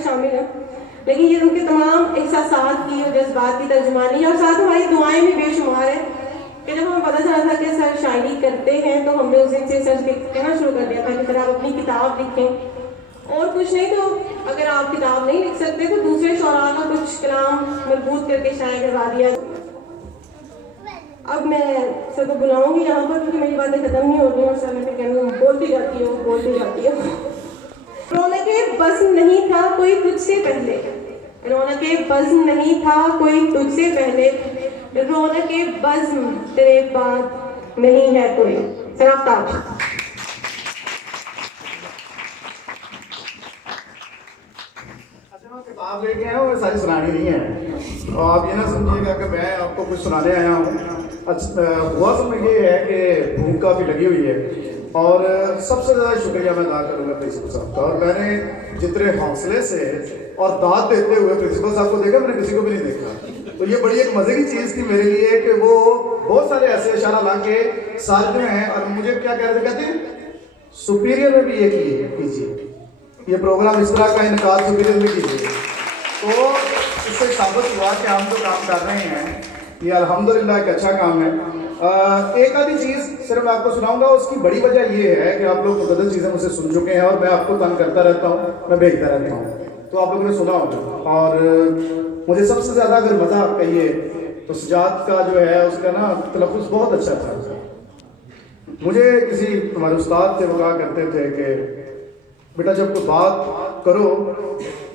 शामिल है, लेकिन ये उनके तमाम एहसासात की और जज्बात की तर्जुमानी है और साथ हमारी दुआएं भी बेशुमार है कि जब हमें पता चला था कि सर शायरी करते हैं तो हमने उस दिन से सर कहना शुरू कर दिया था कि सर आप अपनी किताब लिखें और कुछ नहीं तो अगर आप किताब नहीं लिख सकते तो दूसरे शौरा का कुछ कलाम मजबूत करके शायद करवा दिया। अब मैं सर को बुलाऊंगी यहाँ पर क्योंकि मेरी बातें खत्म नहीं होती और सर मैं कहूँ बोलती जाती हो। रौनके बज़्म नहीं था कोई तुझसे पहले, रौनके बज़्म नहीं था कोई तुझसे पहले, रौनके बज़्म तेरे बाद नहीं है कोई। सराफ़ताब किताब लेके आया हूँ, सारी सुनानी नहीं है और आप ये ना समझिएगा कि मैं आपको कुछ सुनाने आया हूँ। अच्छा हुआ तो ये है कि भूख काफ़ी लगी हुई है और सबसे ज़्यादा शुक्रिया मैं अदा करूँगा प्रिंसिपल साहब का। और मैंने जितने हौसले से और दाद देते हुए प्रिंसिपल साहब को देखा, मैंने किसी को भी नहीं देखा। तो ये बड़ी एक मज़े की चीज़ थी मेरे लिए कि वो बहुत सारे ऐसे इशारा ला के साथ में हैं और मुझे क्या कह रहे थे, कहते हैं सुपीरियर में भी ये कीजिए, ये प्रोग्राम इस तरह का इनका सुपीरियर में कीजिए। तो इससे साबित हुआ कि हम जो काम कर रहे हैं ये अल्हम्दुलिल्लाह एक अच्छा काम है। एक आधी चीज़ सिर्फ मैं आपको सुनाऊंगा, उसकी बड़ी वजह ये है कि आप लोग मुतअद्दिद चीज़ें मुझसे सुन चुके हैं और मैं आपको तंग करता रहता हूँ, मैं भेजता रहता हूँ, तो आप लोगों ने सुना होगा। और मुझे सबसे ज़्यादा अगर मज़ा कहिए तो सजाद का जो है उसका ना तलफ़्फ़ुज़ बहुत अच्छा था। मुझे किसी हमारे उस्ताद थे, वो कहा करते थे कि बेटा जब कोई बात करो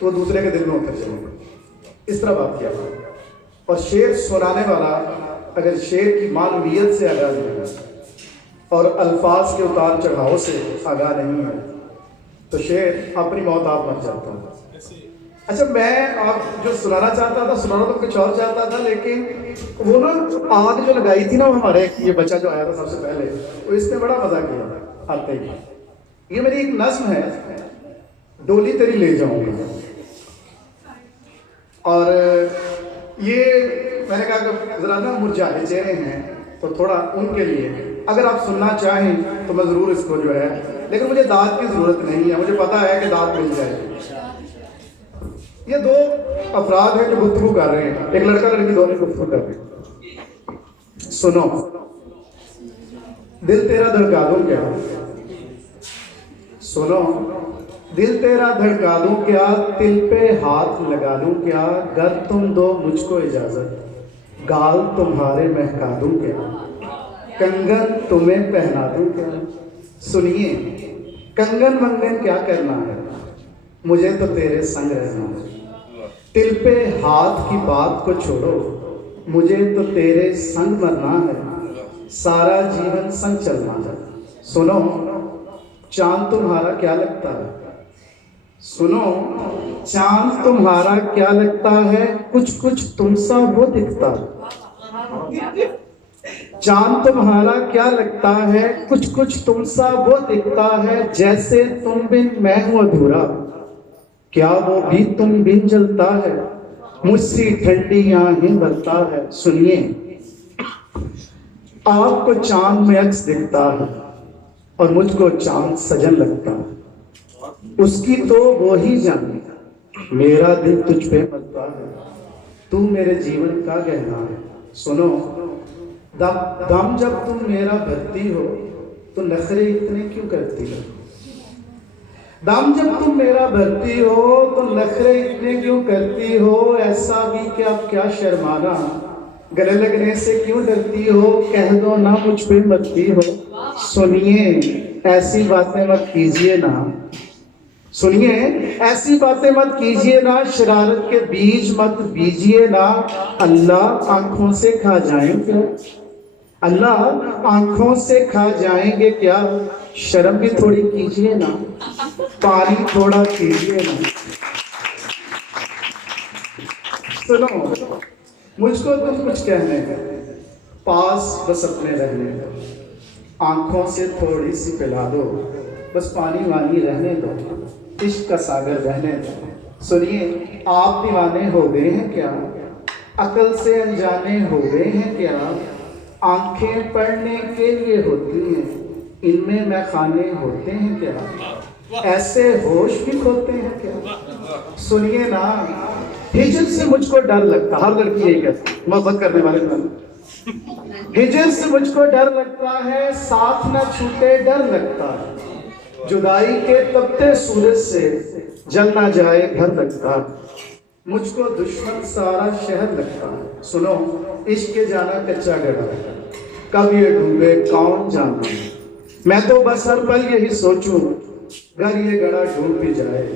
तो दूसरे के दिल में उतर जाओ, इस तरह बात किया। और शेर सुनाने वाला अगर शेर की मानवियत से आगाह नहीं है और अल्फाज के उतार चढ़ाव से आगाह नहीं है तो शेर अपनी मौत आप मर जाता है। अच्छा मैं आप जो सुनाना चाहता था, सुनाना तो कुछ और चाहता था, लेकिन वो ना आग जो लगाई थी ना हमारे ये बच्चा जो आया था सबसे पहले, तो इसने बड़ा मजा किया आते ही। ये मेरी एक नज़्म है, डोली तेरी ले जाऊंगा। और ये मैंने कहा कि ज़रा ना मुरझाए चेहरे हैं तो थोड़ा उनके लिए अगर आप सुनना चाहें तो मैं ज़रूर इसको जो है, लेकिन मुझे दाद की ज़रूरत नहीं है, मुझे पता है कि दाद मिल जाएगी। ये दो अफराद हैं जो गुफ्तगू कर रहे हैं, एक लड़का लड़की दोनों गुफ्तगू कर रहे हैं। सुनो दिल तेरा धड़का दूं क्या, सुनो दिल तेरा धड़का दूं क्या, तिल पे हाथ लगा दूं क्या, गर तुम दो मुझको इजाजत गाल तुम्हारे महका दूं क्या, कंगन तुम्हें पहना दूं क्या। सुनिए कंगन मंगन क्या करना है, मुझे तो तेरे संग रहना है। तिल पे हाथ की बात को छोड़ो, मुझे तो तेरे संग मरना है, सारा जीवन संग चलना है। सुनो चांद तुम्हारा क्या लगता है, सुनो चांद तुम्हारा क्या लगता है, कुछ कुछ तुमसा वो दिखता है। चांद तुम्हारा क्या लगता है, कुछ कुछ तुमसा वो दिखता है, जैसे तुम बिन मैं हूं अधूरा, क्या वो भी तुम बिन जलता है, मुझसे ठंडी आहें भरता है। सुनिए आपको चांद में अक्स दिखता है और मुझको चांद सजन लगता है, उसकी तो वो ही जाने, मेरा दिल तुझ पे मरता है, तू मेरे जीवन का गहना है। सुनो दम जब तुम मेरा भरती हो तो नखरे इतने क्यों करती हो, दम जब तुम मेरा भरती हो तो नखरे इतने क्यों करती हो, ऐसा भी क्या क्या शर्माना, गले लगने से क्यों डरती हो, कह दो ना मुझ पे मरती हो। सुनिए ऐसी बातें मत कीजिए ना, सुनिए ऐसी बातें मत कीजिए ना, शरारत के बीज मत बीजिए ना, अल्लाह आंखों से खा जाएंगे, अल्लाह आंखों से खा जाएंगे क्या, शर्म भी थोड़ी कीजिए ना, पानी थोड़ा पीजिए ना। सुनो मुझको तुम कुछ कहने पास बस अपने रहने दो, आंखों से थोड़ी सी पिला दो, बस पानी वानी रहने दो, इश्क का सागर बहने दो। सुनिए आप दीवाने हो गए हैं क्या, अकल से अनजाने हो गए हैं क्या, आंखें पढ़ने के लिए होती हैं, इनमें मैं खाने होते हैं क्या, ऐसे होश भी खोते हैं क्या। सुनिए ना, हिजर से मुझको डर लगता, हर लड़की यही कहती, मोहब्बत करने वाले लोग। हिजर से मुझको डर लगता है, साथ न छूटे डर लगता है, जुदाई के तपते सूरज से जल ना जाए घर लगता, मुझको दुश्मन सारा शहर लगता है। सुनो, इश्क के जाना कच्चा गड़ा, कब ये डूबे कौन जाना, मैं तो बस हर पल यही सोचूं, घर ये गड़ा डूब भी जाए,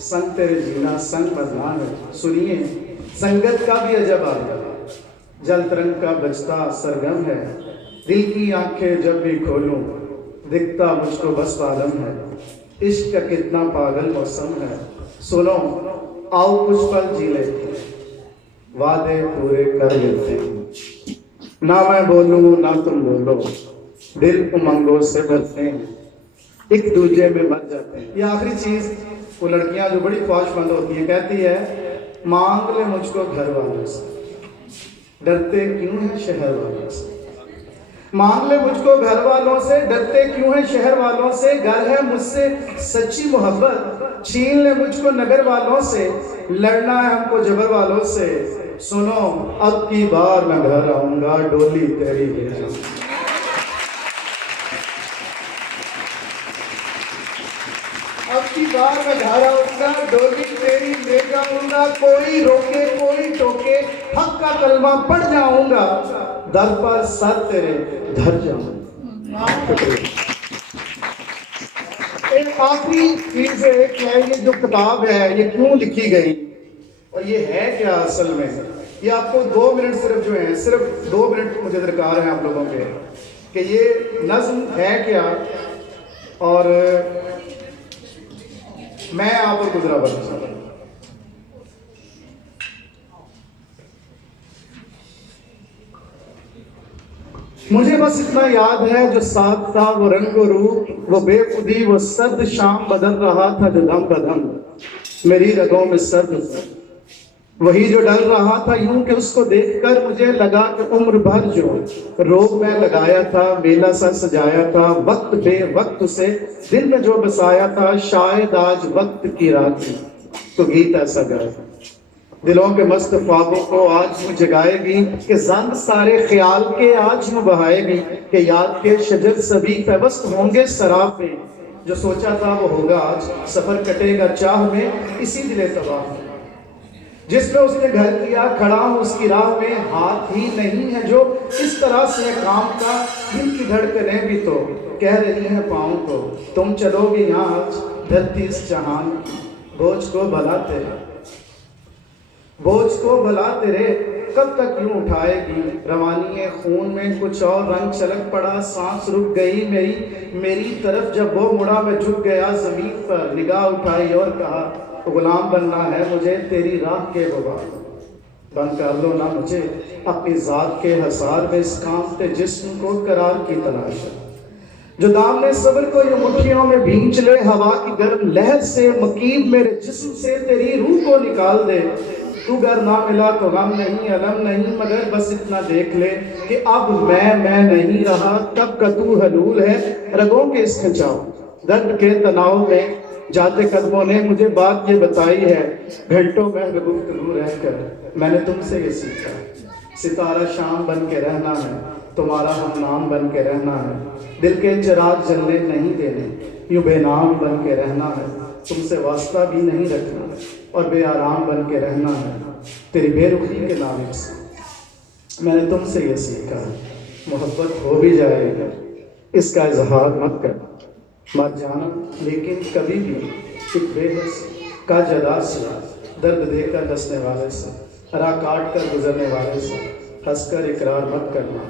संग तेरे जीना संग मरना है। सुनिए, संगत का भी अजब आया, जल तरंग का बजता सरगम है, दिल की आंखें जब भी खोलूं, दिखता मुझको बस आलम है, इश्क का कितना पागल मौसम है। सुनो, आओ कुछ पल जी लेते, वादे पूरे कर लेते, ना मैं बोलूं ना तुम बोलो, दिल उमंगों से भरते हैं, एक दूजे में मर जाते हैं। ये आखिरी चीज, वो लड़कियां जो बड़ी ख्वाहिशमंद होती है, कहती है, मांग ले मुझको घर वालों से, डरते क्यों हैं शहर वालों से, मांग ले मुझको घर वालों से, डरते क्यों हैं शहर वालों से, घर है मुझसे सच्ची मोहब्बत, छीन ले मुझको नगर वालों से, लड़ना है हमको जबर वालों से। सुनो, अब की बार मैं घर आऊंगा, डोली तेरी ले जाऊंगा। अब की बार मैं घर आऊंगा, डोली तेरी ले जाऊंगा, कोई रोके कोई टोके, हक का कलमा पढ़ जाऊंगा, दर पर सर तेरे धर जाऊंगा। एक आखिरी चीज है कि ये जो किताब है ये क्यों लिखी गई और ये है क्या असल में, ये आपको 2 मिनट सिर्फ जो है, सिर्फ 2 मिनट मुझे दरकार है आप लोगों के, कि ये नज्म है क्या और मैं आप पर गुजरा बना। मुझे बस इतना याद है, जो साथ था वो रंग व रूप, वो बेखुदी, वो सर्द शाम बदल रहा था जो दम बदम, मेरी रगों में सर्द, वही जो डल रहा था यूं कि उसको देखकर मुझे लगा कि उम्र भर जो रोग में लगाया था, मेला सा सजाया था, वक्त बे वक्त उसे दिल में जो बसाया था, शायद आज वक्त की रात तो गीत ऐसा गाया, दिलों के मस्त ख्वाबों को आज यूं जगाएगी कि जंग सारे ख्याल के आज यूं बहाएगी, कि याद के शजर सभी पेवस्त होंगे सराब में, जो सोचा था वो होगा आज, सफर कटेगा चाह में इसी दिले तबाह में, जिसमें उसने घर किया खड़ा हूं उसकी राह में, हाथ ही नहीं है जो इस तरह से काम का, दिल की धड़कनें भी तो कह रही हैं पाँव को, तुम चलोगे यहाँ आज धरती इस जहान, बोझ को भला तेरे, बोझ को भला तेरे, कब तक यूं उठाएगी, रवानी खून में कुछ और रंग छलक पड़ा, सांस रुक गई मेरी तरफ जब वो मुड़ा, मैं झुक गया जमीन पर, निगाह उठाई और कहा, गुलाम बनना है मुझे तेरी राह के गुबार, बंद कर लो ना मुझे अपनी जात के हसार में, इस कांपते जिस्म को करार की तलाश, जो दामने सब्र को ये मुट्ठियों में भींच ले, हवा की गर्म लहर से मकीन मेरे जिस्म से तेरी रूह को निकाल दे, तू घर ना मिला तो गम नहीं अलम नहीं, मगर बस इतना देख ले कि अब मैं नहीं रहा, तब का तू हलूल है रगों के इस खिंचाव, दर्द के तनाव में जाते कदमों ने मुझे बात ये बताई है, घंटों में गुफ्तगू रहकर मैंने तुमसे ये सीखा, सितारा शाम बन के रहना है, तुम्हारा हम नाम बन के रहना है, दिल के चिराग जलने नहीं देने, यूं बेनाम बन के रहना है, तुमसे वास्ता भी नहीं रखना और बेआराम बन के रहना है, तेरी बेरुखी के नाम से मैंने तुमसे ये सीखा, मोहब्बत हो भी जाएगा इसका इजहार मत कर, मत जाना लेकिन कभी भी एक बेहस का जदा से, दर्द देकर हंसने वाले से, राह काट कर गुजरने वाले से हंसकर इकरार मत करना,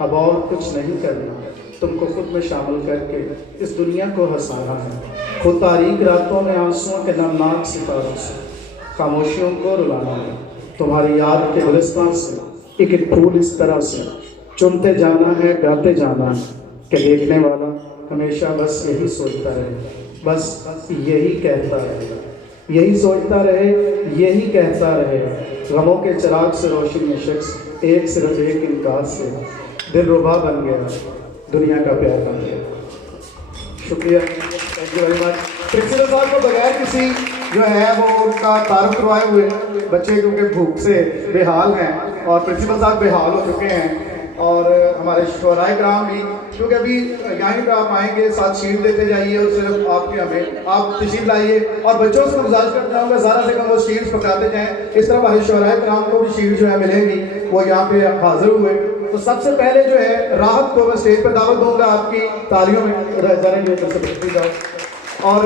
अब और कुछ नहीं करना, तुमको खुद में शामिल करके इस दुनिया को हंसाना है, खुद तारीख रातों में आंसुओं के नमनाक सितारों से खामोशियों को रुलाना है, तुम्हारी याद के गुलिस्तान से एक एक फूल इस तरह से चुनते जाना है, गाते जाना है कि देखने वाला हमेशा बस यही सोचता रहे, बस यही कहता रहे, यही सोचता रहे, यही कहता रहे, गमों के चिराग से रोशनी शख्स एक सिर्फ एक इनकार से दिल रुबा बन गया, दुनिया का प्यार बन गया। शुक्रिया, thank you very much. Principal साहब को बगैर किसी जो है वो उनका तारुफ करवाए हुए बच्चे, क्योंकि भूख से बेहाल हैं और प्रिंसिपल साहब बेहाल हो चुके हैं, और हमारे शोराए कराम भी, क्योंकि अभी यहाँ पे आप आएंगे साथ शीट देते जाइए और सिर्फ आपके हमें आप तशरीफ लाइए, और बच्चों से मैं गुजारिश करता चाहूँगा ज़्यादा से कम वो शीट्स पकड़ाते जाएँ। इस तरह हमारे शोराए कराम को भी शीट जो है मिलेंगी, वो यहाँ पे हाजिर हुए। तो सबसे पहले जो है राहत को मैं स्टेज पर दावत दूंगा आपकी तालियों में, और